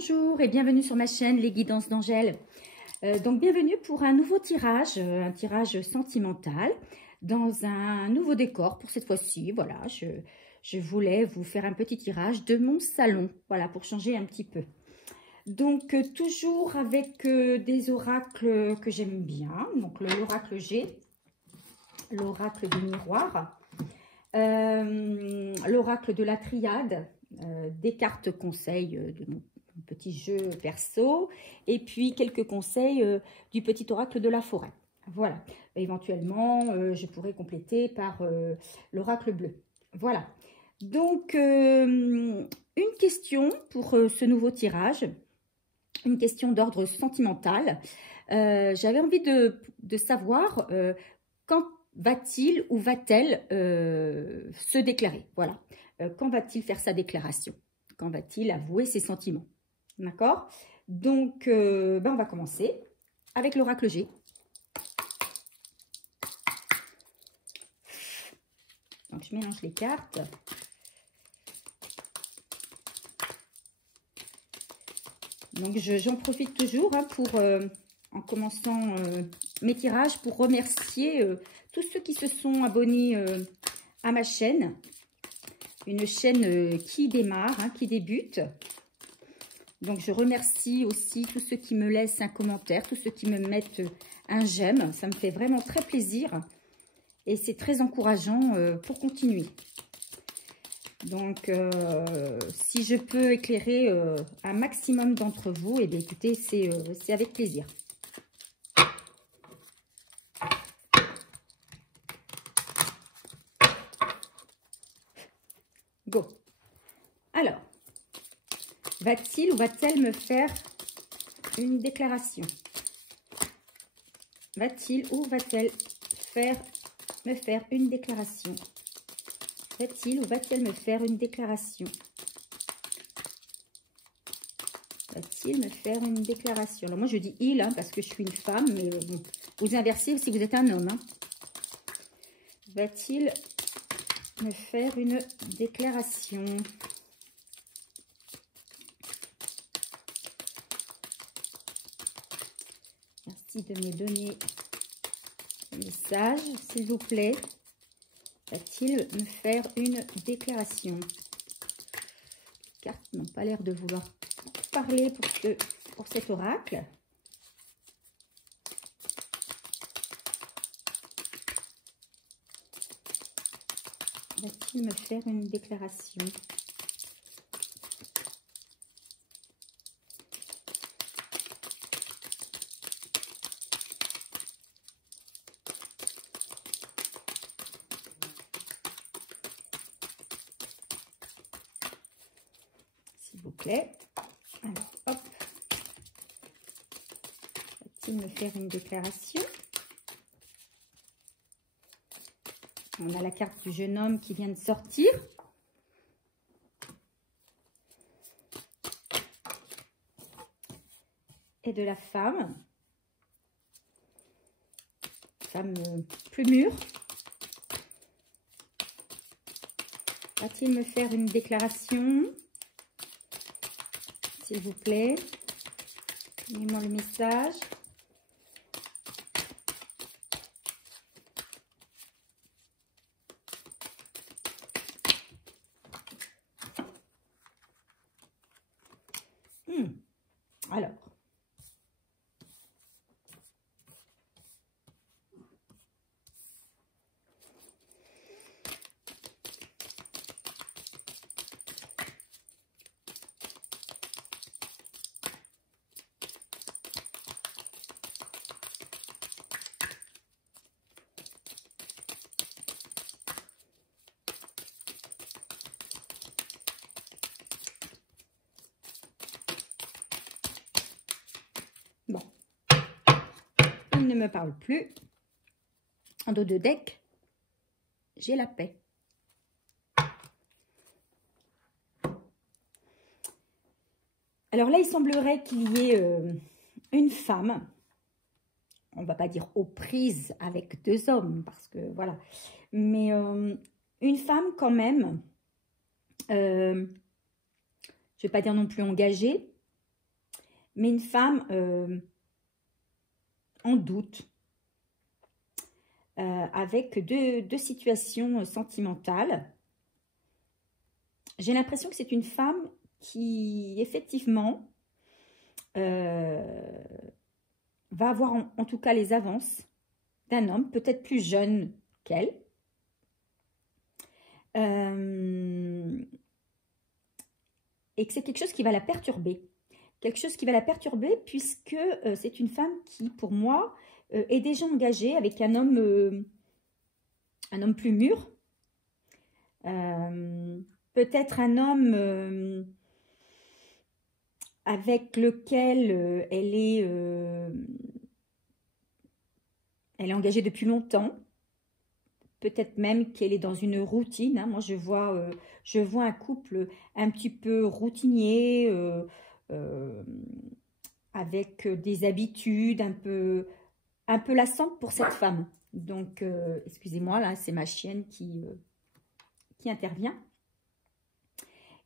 Bonjour et bienvenue sur ma chaîne Les Guidances d'Angèle. Donc bienvenue pour un nouveau tirage, un tirage sentimental dans un nouveau décor pour cette fois-ci. Voilà, je voulais vous faire un petit tirage de mon salon, voilà, pour changer un petit peu. Donc toujours avec des oracles que j'aime bien. Donc l'oracle G, l'oracle du miroir, l'oracle de la triade, des cartes conseils de mon petit jeu perso et puis quelques conseils du petit oracle de la forêt. Voilà, éventuellement je pourrais compléter par l'oracle bleu. Voilà, donc une question pour ce nouveau tirage, une question d'ordre sentimental. J'avais envie de savoir quand va-t-il ou va-t-elle se déclarer? Voilà. Quand va-t-il faire sa déclaration? Quand va-t-il avouer ses sentiments? D'accord? Donc, on va commencer avec l'oracle G. Donc, je mélange les cartes. Donc, j'en profite toujours pour, en commençant mes tirages, pour remercier tous ceux qui se sont abonnés à ma chaîne. Une chaîne qui démarre, qui débute. Donc, je remercie aussi tous ceux qui me laissent un commentaire, tous ceux qui me mettent un j'aime. Ça me fait vraiment très plaisir et c'est très encourageant pour continuer. Donc, si je peux éclairer un maximum d'entre vous, eh bien, écoutez, c'est avec plaisir. Go. Alors, va-t-il ou va-t-elle me faire une déclaration? Va-t-il ou va-t-elle me faire une déclaration? Va-t-il ou va-t-elle me faire une déclaration? Va-t-il me faire une déclaration? Alors moi je dis il parce que je suis une femme, mais bon, vous inversez si vous êtes un homme. Va-t-il me faire une déclaration? Merci de me donner un message, s'il vous plaît. Va-t-il me faire une déclaration? Les cartes n'ont pas l'air de vouloir parler pour cet oracle. Va-t-il me faire une déclaration? S'il vous plaît. Alors, hop. Va-t-il me faire une déclaration? On a la carte du jeune homme qui vient de sortir. Et de la femme. Femme plus mûre. Va-t-il me faire une déclaration? S'il vous plaît. Donnez-moi le message. Alors. Bon, il ne me parle plus. En dos de deck, j'ai la paix. Alors là, il semblerait qu'il y ait une femme, on ne va pas dire aux prises avec deux hommes, parce que voilà, mais une femme quand même, je ne vais pas dire non plus engagée, mais une femme en doute, avec deux situations sentimentales. J'ai l'impression que c'est une femme qui, effectivement, va avoir en tout cas les avances d'un homme, peut-être plus jeune qu'elle. Et que c'est quelque chose qui va la perturber. Quelque chose qui va la perturber puisque c'est une femme qui, pour moi, est déjà engagée avec un homme plus mûr. Peut-être un homme avec lequel elle est engagée depuis longtemps. Peut-être même qu'elle est dans une routine. Hein. Moi, je vois un couple un petit peu routinier, avec des habitudes un peu lassantes pour cette femme. Donc, excusez-moi, là, c'est ma chienne qui intervient.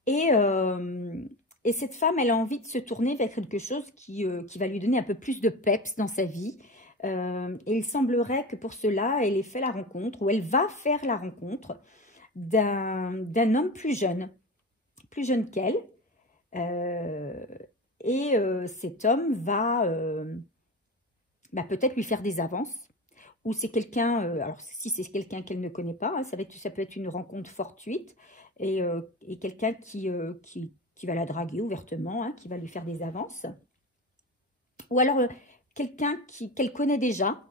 Et cette femme, elle a envie de se tourner vers quelque chose qui va lui donner un peu plus de peps dans sa vie. Et il semblerait que pour cela, elle ait fait la rencontre, ou elle va faire la rencontre d'un homme plus jeune qu'elle. Cet homme va peut-être lui faire des avances, ou c'est quelqu'un, alors si c'est quelqu'un qu'elle ne connaît pas, hein, ça peut être une rencontre fortuite, et quelqu'un qui va la draguer ouvertement, hein, qui va lui faire des avances. Ou alors quelqu'un qu'elle connaît déjà,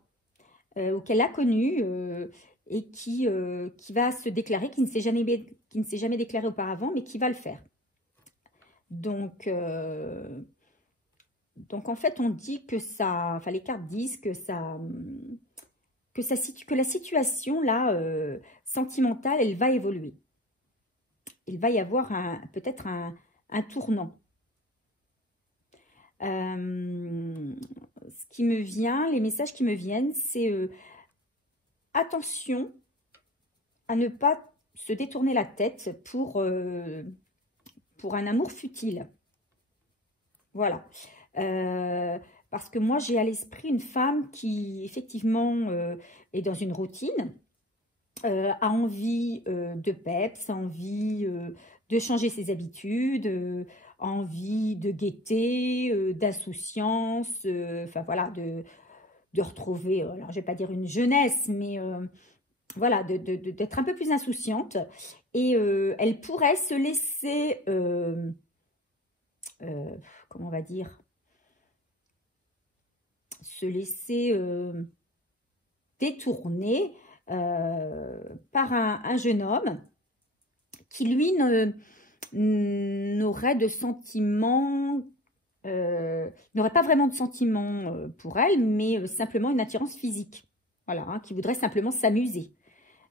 ou qu'elle a connu, et qui va se déclarer, qui ne s'est jamais déclaré auparavant, mais qui va le faire. Donc en fait, on dit que ça, enfin les cartes disent que la situation là sentimentale, elle va évoluer. Il va y avoir peut-être un tournant. Ce qui me vient, les messages qui me viennent, c'est attention à ne pas se détourner la tête pour un amour futile. Voilà. Parce que moi, j'ai à l'esprit une femme qui, effectivement, est dans une routine, a envie de peps, a envie de changer ses habitudes, envie de gaieté, d'insouciance, enfin voilà, de retrouver, alors je vais pas dire une jeunesse, mais voilà, d'être un peu plus insouciante. Et elle pourrait se laisser, comment on va dire, se laisser détourner par un jeune homme qui, lui, n'aurait de sentiments, n'aurait pas vraiment de sentiments pour elle, mais simplement une attirance physique. Voilà, hein, qui voudrait simplement s'amuser.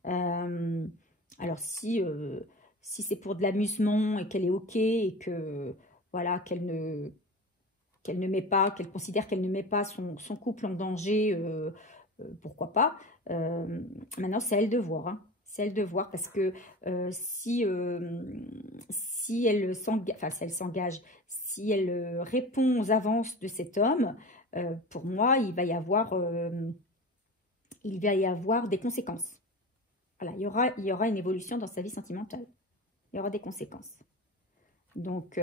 Alors, si c'est pour de l'amusement et qu'elle est OK et que, voilà, qu'elle ne met pas, qu'elle considère qu'elle ne met pas son couple en danger, pourquoi pas. Maintenant, c'est à elle de voir. Hein. C'est à elle de voir parce que si elle s'engage, si elle répond aux avances de cet homme, pour moi, il va y avoir des conséquences. Voilà, il y aura une évolution dans sa vie sentimentale. Il y aura des conséquences. Donc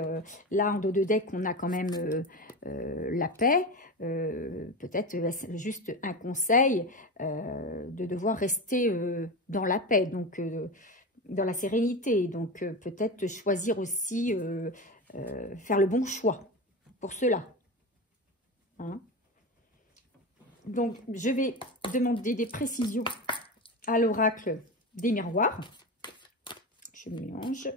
là, en dos de deck, on a quand même la paix. Peut-être juste un conseil de devoir rester dans la paix, donc dans la sérénité. Donc peut-être choisir aussi, faire le bon choix pour cela. Hein? Donc je vais demander des précisions à l'oracle des miroirs. Je mélange.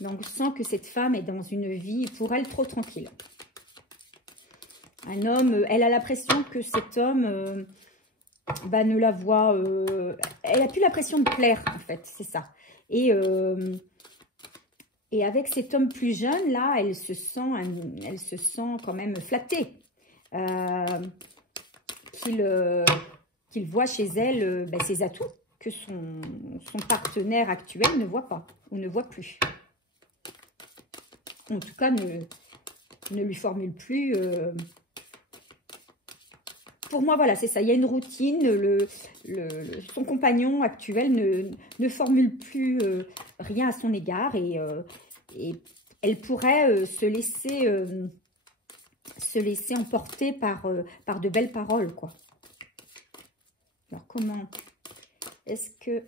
Donc, je sens que cette femme est dans une vie, pour elle, trop tranquille. Un homme, elle a l'impression que cet homme ne la voit... elle n'a plus l'impression de plaire, en fait, c'est ça. Et avec cet homme plus jeune, là, elle se sent quand même flattée. qu'il voit chez elle ben, ses atouts que son partenaire actuel ne voit pas ou ne voit plus. En tout cas, ne lui formule plus. Pour moi, voilà, c'est ça. Il y a une routine. Son compagnon actuel ne formule plus rien à son égard et elle pourrait se laisser emporter par de belles paroles, quoi. Alors, comment est-ce que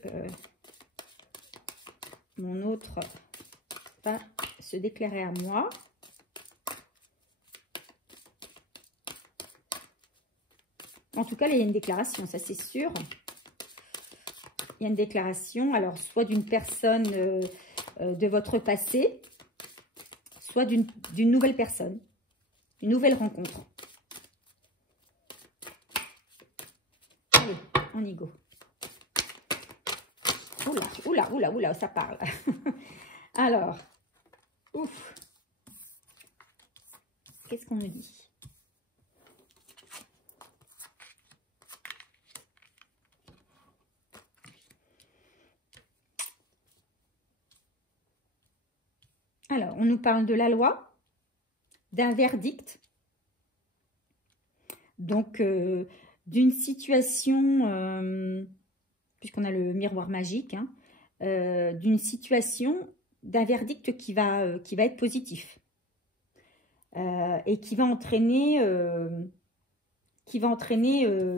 mon autre va se déclarer à moi? En tout cas, là, il y a une déclaration, ça c'est sûr. Il y a une déclaration, alors soit d'une personne de votre passé, soit d'une nouvelle personne, une nouvelle rencontre. Allez, on y go. Oula, oula, oula, oula, ça parle. Alors, ouf. Qu'est-ce qu'on me dit? Alors, on nous parle de la loi, d'un verdict, donc d'une situation, puisqu'on a le miroir magique, hein, d'une situation, d'un verdict qui va être positif et qui va entraîner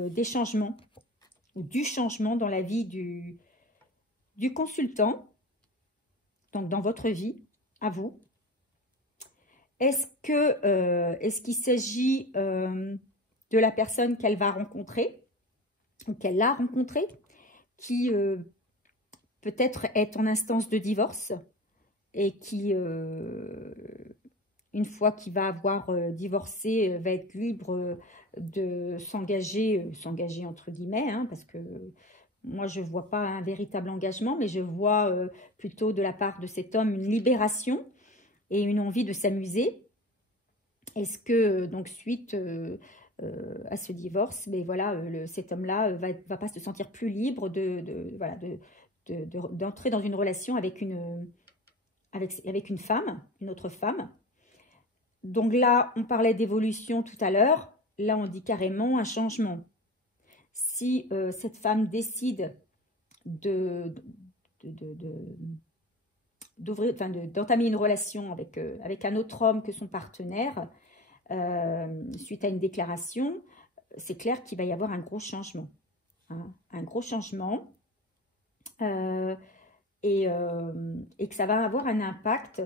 des changements ou du changement dans la vie du consultant, donc dans votre vie, à vous. Est-ce qu'il s'agit de la personne qu'elle va rencontrer ou qu'elle a rencontrée, qui peut-être est en instance de divorce et qui, une fois qu'il va avoir divorcé, va être libre de s'engager entre guillemets, hein, parce que moi, je ne vois pas un véritable engagement, mais je vois plutôt de la part de cet homme une libération et une envie de s'amuser. Est-ce que, donc, suite à ce divorce, mais voilà, cet homme-là va pas se sentir plus libre d'entrer dans une relation avec une femme, une autre femme. Donc là, on parlait d'évolution tout à l'heure. Là, on dit carrément un changement. Si cette femme décide d'entamer une relation avec un autre homme que son partenaire, suite à une déclaration, c'est clair qu'il va y avoir un gros changement. Hein, un gros changement. Et que ça va avoir un impact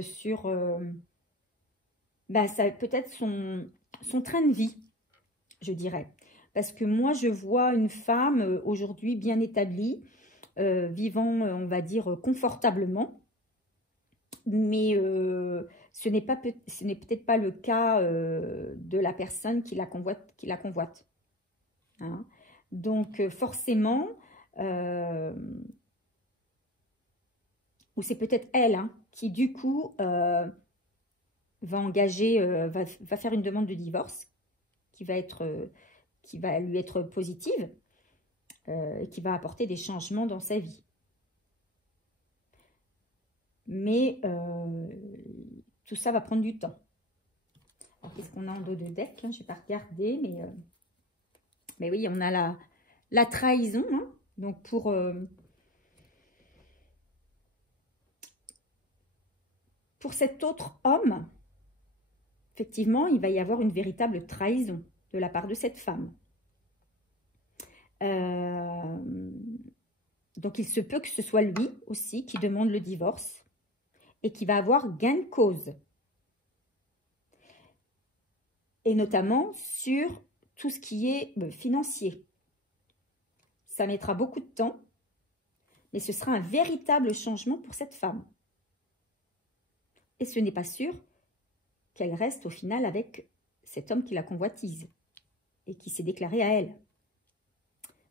sur ça peut-être son train de vie, je dirais. Parce que moi, je vois une femme aujourd'hui bien établie, vivant, on va dire, confortablement. Mais ce n'est peut-être pas le cas de la personne qui la convoite. Hein. Donc, forcément, ou c'est peut-être elle, hein, qui, du coup, va faire une demande de divorce qui va lui être positive et qui va apporter des changements dans sa vie. Mais tout ça va prendre du temps. Qu'est-ce qu'on a en dos de deck, hein? Je n'ai pas regardé, mais oui, on a la trahison. Hein? Donc, pour cet autre homme, effectivement, il va y avoir une véritable trahison de la part de cette femme. Donc, il se peut que ce soit lui aussi qui demande le divorce et qui va avoir gain de cause. Et notamment sur tout ce qui est financier. Ça mettra beaucoup de temps, mais ce sera un véritable changement pour cette femme. Et ce n'est pas sûr qu'elle reste au final avec cet homme qui la convoitise et qui s'est déclaré à elle.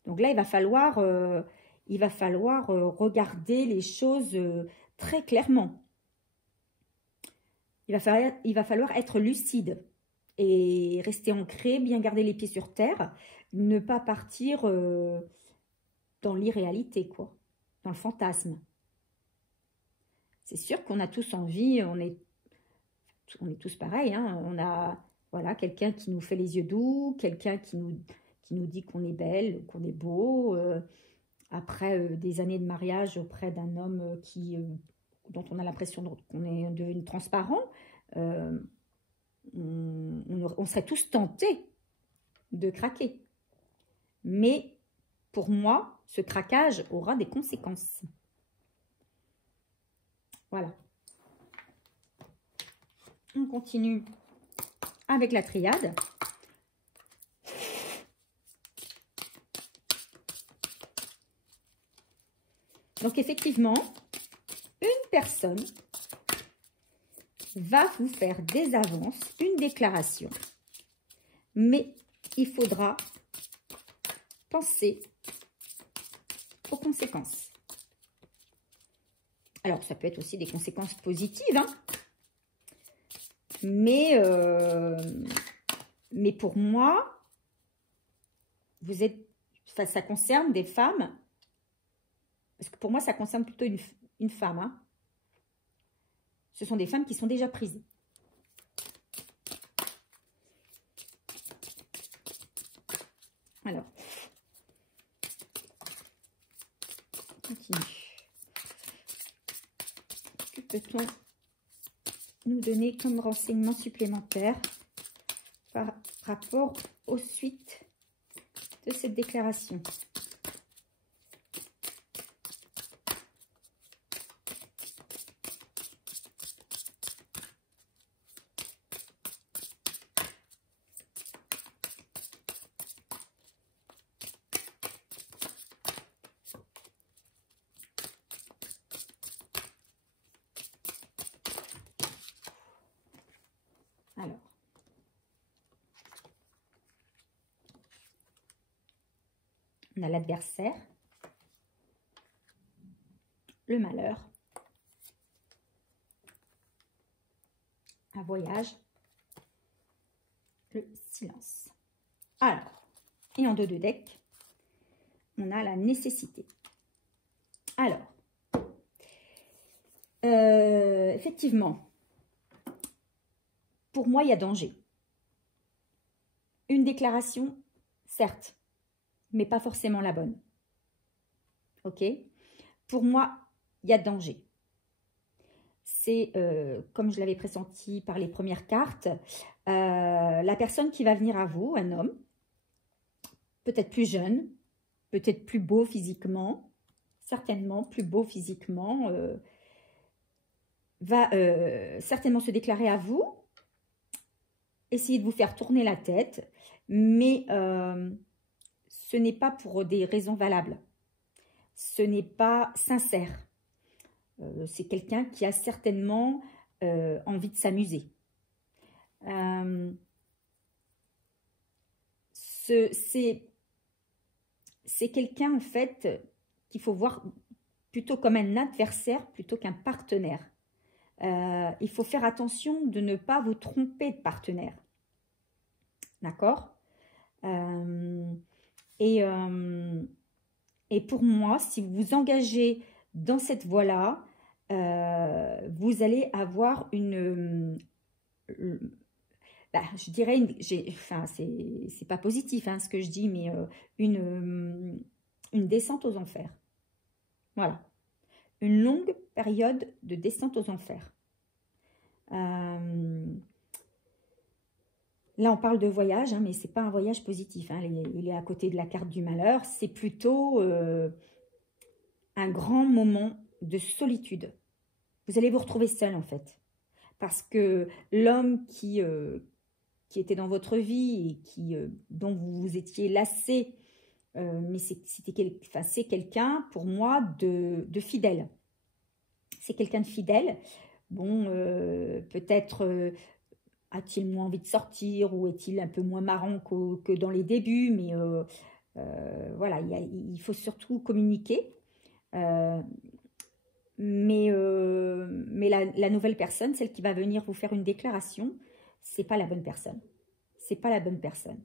Donc là, il va falloir regarder les choses très clairement. Il va falloir être lucide et rester ancré, bien garder les pieds sur terre, ne pas partir dans l'irréalité, quoi, dans le fantasme. C'est sûr qu'on a tous envie, on est tous pareils, hein, on a voilà, quelqu'un qui nous fait les yeux doux, quelqu'un qui nous dit qu'on est belle, qu'on est beau, après des années de mariage auprès d'un homme dont on a l'impression qu'on est devenu transparent, on serait tous tentés de craquer. Mais pour moi, ce craquage aura des conséquences. Voilà. On continue avec la triade. Donc effectivement, une personne va vous faire des avances, une déclaration, mais il faudra penser aux conséquences. Alors, ça peut être aussi des conséquences positives, hein, mais pour moi, ça concerne des femmes, parce que pour moi, ça concerne plutôt une femme, hein. Ce sont des femmes qui sont déjà prises. Alors, continue. Que peut-on nous donner comme renseignements supplémentaires par rapport aux suites de cette déclaration? Alors, on a l'adversaire, le malheur, un voyage, le silence. Alors, et en dos de deck, on a la nécessité. Alors, effectivement, pour moi, il y a danger. Une déclaration, certes, mais pas forcément la bonne. Ok? Pour moi, il y a danger. C'est, comme je l'avais pressenti par les premières cartes, la personne qui va venir à vous, un homme, peut-être plus jeune, peut-être plus beau physiquement, certainement plus beau physiquement, va certainement se déclarer à vous, essayer de vous faire tourner la tête, mais ce n'est pas pour des raisons valables. Ce n'est pas sincère. C'est quelqu'un qui a certainement envie de s'amuser. C'est quelqu'un, en fait, qu'il faut voir plutôt comme un adversaire plutôt qu'un partenaire. Il faut faire attention de ne pas vous tromper de partenaire. D'accord? Et pour moi, si vous vous engagez dans cette voie-là, vous allez avoir je dirais, enfin, c'est pas positif hein, ce que je dis, mais une descente aux enfers. Voilà. Une longue période de descente aux enfers. Là, on parle de voyage, hein, mais ce n'est pas un voyage positif. Hein. Il est à côté de la carte du malheur. C'est plutôt un grand moment de solitude. Vous allez vous retrouver seul, en fait. Parce que l'homme qui était dans votre vie et dont vous vous étiez lassé, mais c'est quelqu'un, pour moi, de fidèle. C'est quelqu'un de fidèle. Bon, peut-être a-t-il moins envie de sortir ou est-il un peu moins marrant que dans les débuts, mais voilà, il faut surtout communiquer. Mais la nouvelle personne, celle qui va venir vous faire une déclaration, c'est pas la bonne personne. c'est pas la bonne personne.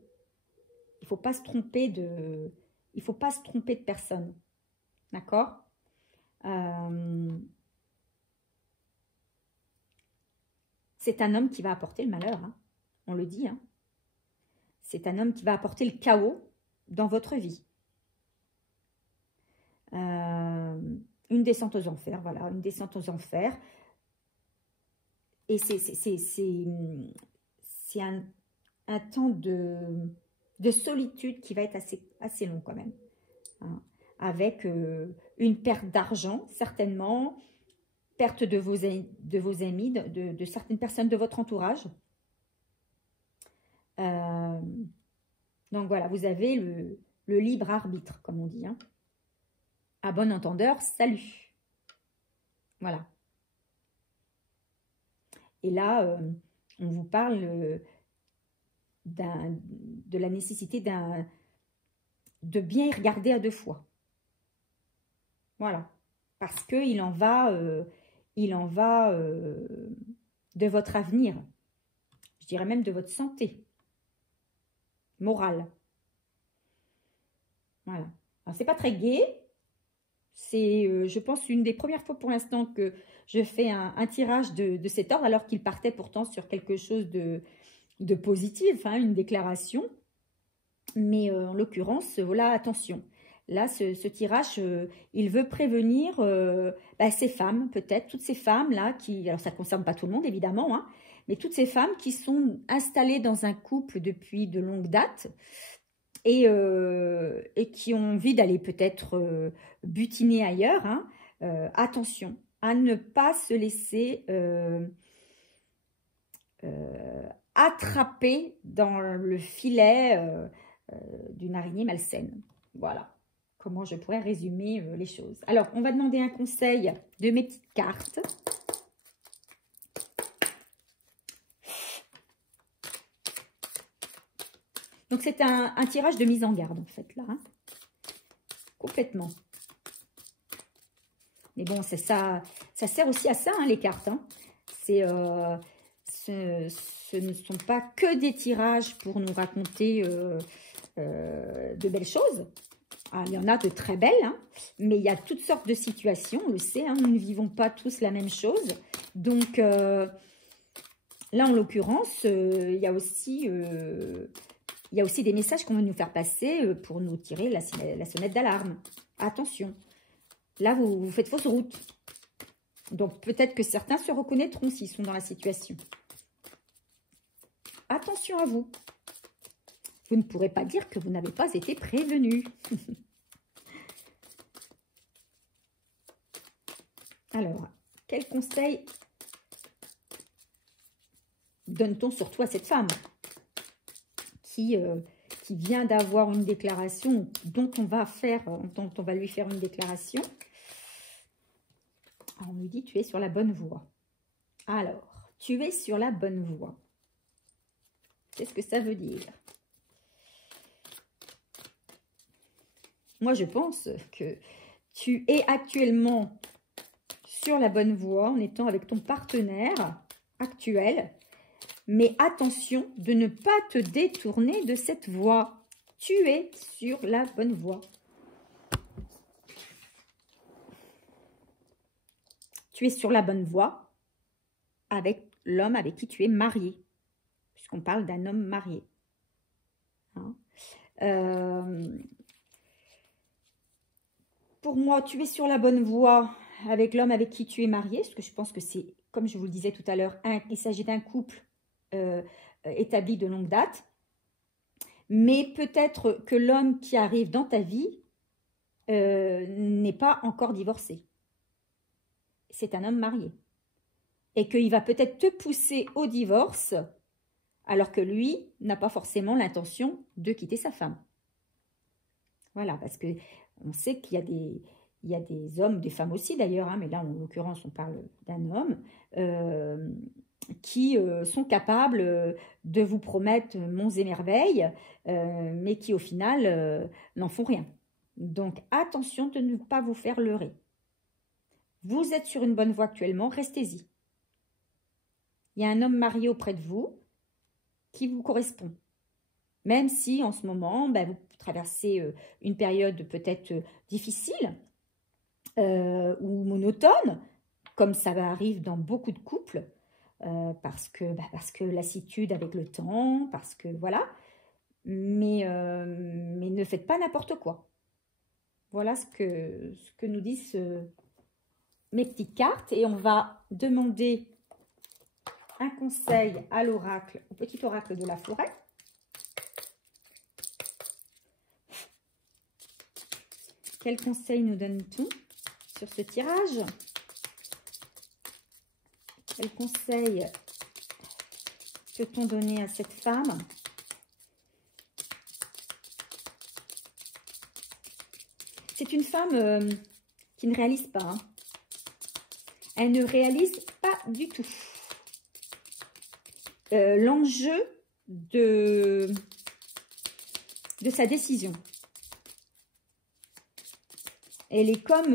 Il faut pas se tromper de, il faut pas se tromper de personne. D'accord? C'est un homme qui va apporter le malheur, hein. On le dit, hein. C'est un homme qui va apporter le chaos dans votre vie. Une descente aux enfers, voilà, une descente aux enfers. Et c'est un temps de solitude qui va être assez long quand même, hein, avec une perte d'argent, certainement, perte de vos amis, de certaines personnes de votre entourage. Donc voilà, vous avez le libre arbitre, comme on dit, hein. À bon entendeur, salut. Voilà. Et là, on vous parle de la nécessité de bien y regarder à deux fois. Voilà. Parce qu'il en va, de votre avenir. Je dirais même de votre santé morale. Voilà. Alors, c'est pas très gai. C'est, je pense, une des premières fois pour l'instant que je fais un tirage de cet ordre, alors qu'il partait pourtant sur quelque chose de positif, hein, une déclaration. Mais en l'occurrence, voilà, attention. Là, ce tirage, il veut prévenir ces femmes, peut-être, toutes ces femmes-là, qui, alors ça ne concerne pas tout le monde, évidemment, hein, mais toutes ces femmes qui sont installées dans un couple depuis de longues dates, et qui ont envie d'aller peut-être butiner ailleurs, hein. Attention à ne pas se laisser attraper dans le filet d'une araignée malsaine. Voilà comment je pourrais résumer les choses. Alors, on va demander un conseil de mes petites cartes. Donc, c'est un tirage de mise en garde, en fait, là. Hein. Complètement. Mais bon, c'est ça. Ça sert aussi à ça, hein, les cartes. Hein. Ce ne sont pas que des tirages pour nous raconter de belles choses. Ah, il y en a de très belles, hein, mais il y a toutes sortes de situations, on le sait. Hein, nous ne vivons pas tous la même chose. Donc, là, en l'occurrence, il y a aussi des messages qu'on veut nous faire passer pour nous tirer la sonnette d'alarme. Attention, là, vous faites fausse route. Donc, peut-être que certains se reconnaîtront s'ils sont dans la situation. Attention à vous. Vous ne pourrez pas dire que vous n'avez pas été prévenu. Alors, quel conseil donne-t-on surtout à cette femme qui vient d'avoir une déclaration dont on va lui faire une déclaration? Alors, on lui dit, tu es sur la bonne voie. Alors, tu es sur la bonne voie. Qu'est-ce que ça veut dire? Moi, je pense que tu es actuellement sur la bonne voie en étant avec ton partenaire actuel. Mais attention de ne pas te détourner de cette voie. Tu es sur la bonne voie. Tu es sur la bonne voie avec l'homme avec qui tu es marié. Puisqu'on parle d'un homme marié. Hein? Pour moi, tu es sur la bonne voie avec l'homme avec qui tu es marié. Parce que je pense que c'est, comme je vous le disais tout à l'heure, il s'agit d'un couple établi de longue date. Mais peut-être que l'homme qui arrive dans ta vie n'est pas encore divorcé. C'est un homme marié. Et qu'il va peut-être te pousser au divorce, alors que lui n'a pas forcément l'intention de quitter sa femme. Voilà, parce que on sait qu'il y a des hommes, des femmes aussi d'ailleurs, hein, mais là, en l'occurrence, on parle d'un homme, qui sont capables de vous promettre monts et merveilles, mais qui au final n'en font rien. Donc, attention de ne pas vous faire leurrer. Vous êtes sur une bonne voie actuellement, restez-y. Il y a un homme marié auprès de vous qui vous correspond. Même si en ce moment, ben, vous traversez une période peut-être difficile ou monotone, comme ça arrive dans beaucoup de couples, parce que lassitude avec le temps, parce que voilà, mais ne faites pas n'importe quoi. Voilà ce que nous disent mes petites cartes, et on va demander un conseil à l'oracle, au petit oracle de la forêt. Quel conseil nous donne-t-on sur ce tirage? Quel conseil peut-on donner à cette femme? C'est une femme qui ne réalise pas. Hein. Elle ne réalise pas du tout l'enjeu de sa décision. Elle est comme...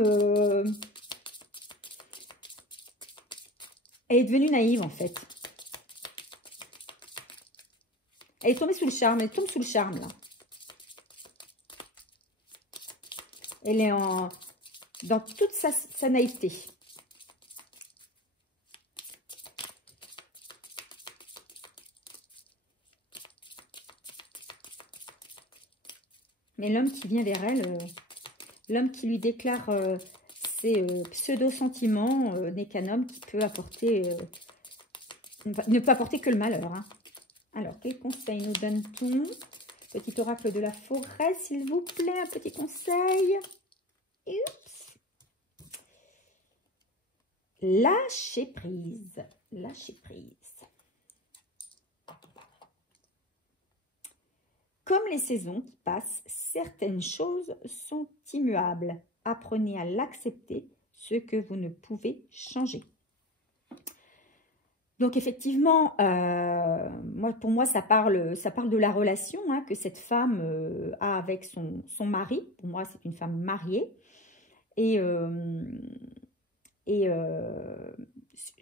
elle est devenue naïve, en fait. Elle est tombée sous le charme. Elle tombe sous le charme, là. Elle est dans toute sa naïveté. Mais l'homme qui vient vers elle, l'homme qui lui déclare ses pseudo-sentiments, n'est qu'un homme qui peut apporter, ne peut apporter que le malheur. Hein. Alors, quel conseil nous donne-t-on? Petit oracle de la forêt, s'il vous plaît, un petit conseil. Oups. Lâcher prise. Lâcher prise. Comme les saisons qui passent, certaines choses sont immuables. Apprenez à l'accepter, ce que vous ne pouvez changer. Donc effectivement, pour moi, ça parle de la relation hein, que cette femme a avec son mari. Pour moi, c'est une femme mariée. Et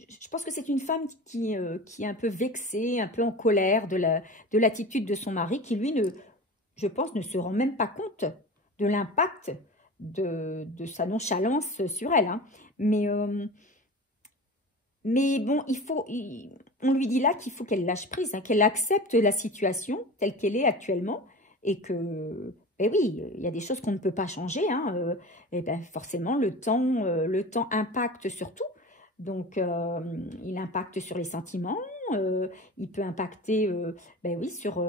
je pense que c'est une femme qui est un peu vexée, un peu en colère de l'attitude de son mari, qui lui, je pense, ne se rend même pas compte de l'impact de sa nonchalance sur elle. Hein. Mais bon, on lui dit là qu'il faut qu'elle lâche prise, hein, qu'elle accepte la situation telle qu'elle est actuellement et que, ben oui, il y a des choses qu'on ne peut pas changer. Hein, et ben forcément, le temps impacte sur tout. Donc, il impacte sur les sentiments, il peut impacter, ben oui, sur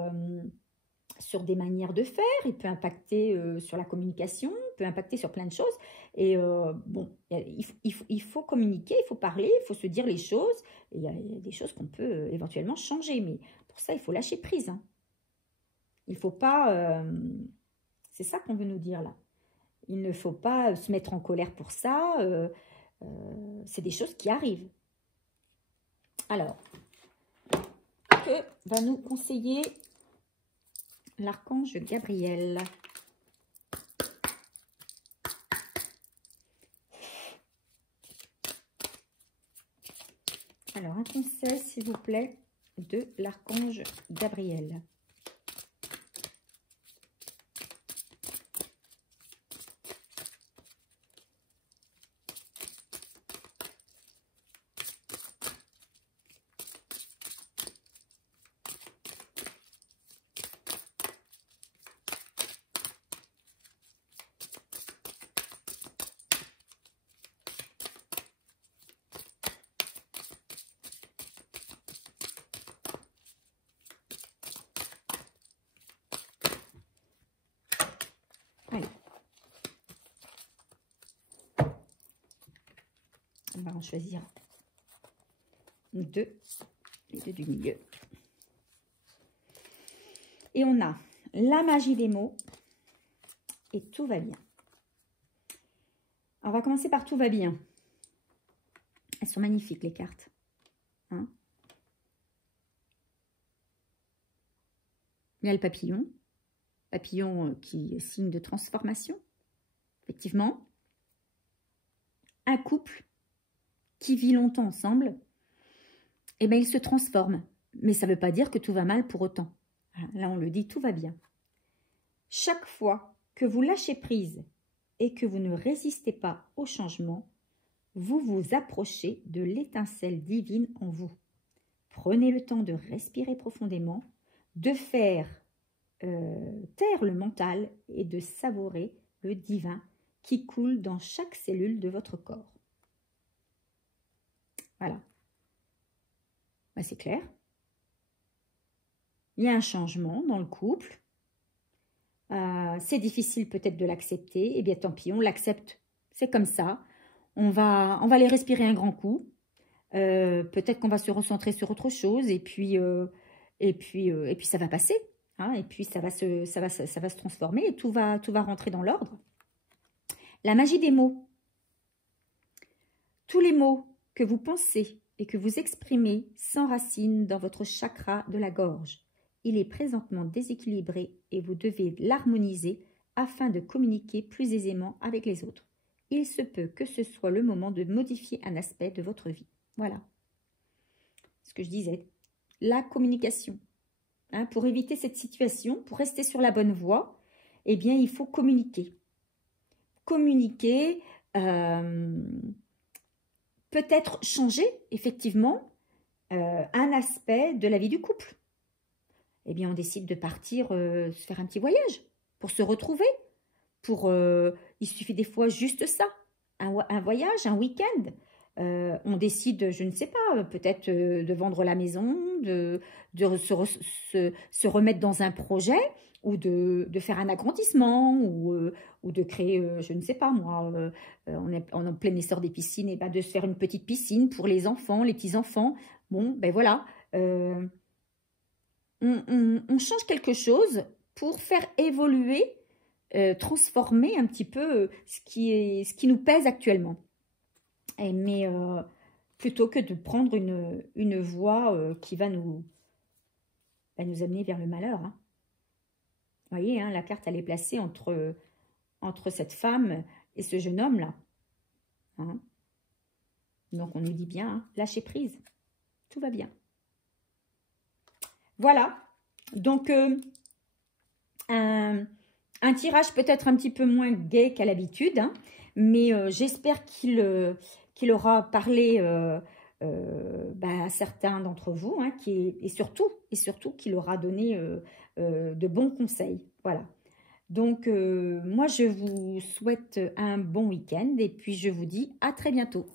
des manières de faire, il peut impacter sur la communication, il peut impacter sur plein de choses. Et bon, il faut communiquer, il faut parler, il faut se dire les choses. Et il y a des choses qu'on peut éventuellement changer, mais pour ça, il faut lâcher prise. Hein. Il ne faut pas... c'est ça qu'on veut nous dire là. Il ne faut pas se mettre en colère pour ça. C'est des choses qui arrivent. Alors, que va nous conseiller l'archange Gabriel? Alors, un conseil, s'il vous plaît, de l'archange Gabriel. Allez. On va en choisir deux, les deux du milieu. Et on a la magie des mots et tout va bien. On va commencer par tout va bien. Elles sont magnifiques les cartes. Hein? Il y a le papillon. Papillon qui est signe de transformation. Effectivement. Un couple qui vit longtemps ensemble, eh bien, il se transforme. Mais ça ne veut pas dire que tout va mal pour autant. Là, on le dit, tout va bien. Chaque fois que vous lâchez prise et que vous ne résistez pas au changement, vous vous approchez de l'étincelle divine en vous. Prenez le temps de respirer profondément, de faire taire le mental et de savourer le divin qui coule dans chaque cellule de votre corps. Voilà. Ben, c'est clair. Il y a un changement dans le couple. C'est difficile peut-être de l'accepter. Eh bien, tant pis, on l'accepte. C'est comme ça. On va aller respirer un grand coup. Peut-être qu'on va se recentrer sur autre chose. Et puis ça va passer. Hein, et puis, ça va se transformer. Et tout va rentrer dans l'ordre. La magie des mots. Tous les mots que vous pensez et que vous exprimez s'enracinent dans votre chakra de la gorge. Il est présentement déséquilibré et vous devez l'harmoniser afin de communiquer plus aisément avec les autres. Il se peut que ce soit le moment de modifier un aspect de votre vie. Voilà ce que je disais. La communication. Hein, pour éviter cette situation, pour rester sur la bonne voie, eh bien, il faut communiquer. Communiquer, peut-être changer, effectivement, un aspect de la vie du couple. Eh bien, on décide de partir se faire un petit voyage pour se retrouver. Il suffit des fois juste ça, un voyage, un week-end. On décide, je ne sais pas, peut-être de vendre la maison, de se remettre dans un projet ou de faire un agrandissement ou de créer, je ne sais pas moi, on est en plein essor des piscines, et ben de se faire une petite piscine pour les enfants, les petits-enfants. Bon, ben voilà. On change quelque chose pour faire évoluer, transformer un petit peu ce qui nous pèse actuellement. Mais plutôt que de prendre une voie qui va nous amener vers le malheur. Hein. Vous voyez, hein, la carte, elle est placée entre cette femme et ce jeune homme-là. Hein. Donc, on nous dit bien, hein, lâchez prise. Tout va bien. Voilà. Donc, un tirage peut-être un petit peu moins gai qu'à l'habitude, hein, mais j'espère qu'il aura parlé à certains d'entre vous, hein, et surtout qu'il aura donné de bons conseils. Voilà. Donc, moi, je vous souhaite un bon week-end et puis je vous dis à très bientôt.